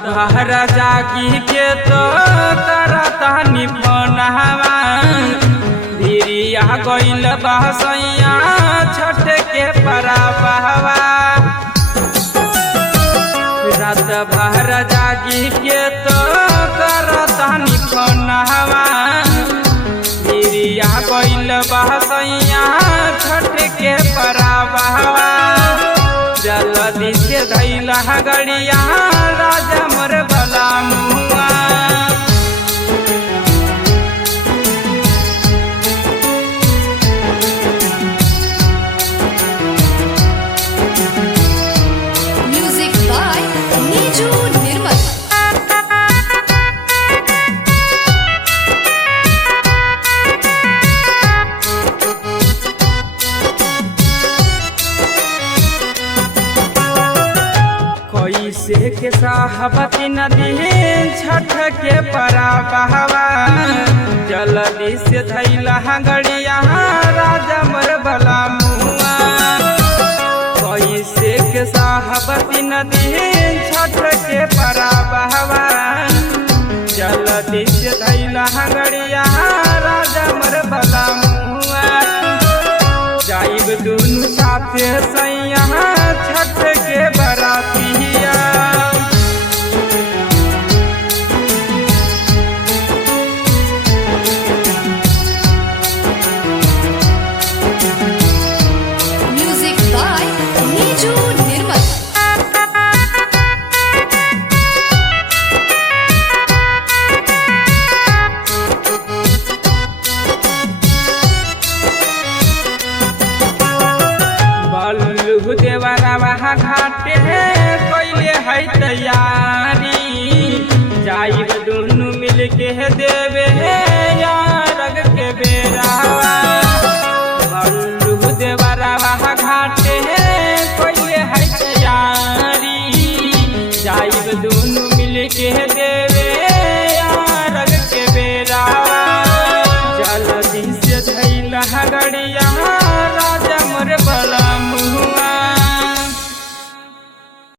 भर जागी के तो करतानी फोनवा भिरिया गइल बहसैया छठ के परबवा। रात भर जागी के तो करतानी फोनवा भिरिया गइल बहसैया छठ के परबवा। जल्दी से धैला गड़िया राजा मोर भला मुआ। म्यूजिक बाय नीजू निर्मल। कैसे के साहबती नदी छठ के परबवा। जल्दी से धैला गड़िया राजा मोर भला मुआ। कैसे के साहबती नदी छठ के परबवा। जल्दी से धैला गड़िया राजा मोर भला मुआ। जाइब दुनु साथे सैया छठ के बरातिया। म्यूजिक बाय नीजू निर्मल। बल्लू देवरवा घाटे कैले है तैयारी। जाइब दुनु मिल के देवे यारग के बेरावा। बल्लू देवरवा घाटे कैले है तैयारी। जाइब दुनु मिल के देवे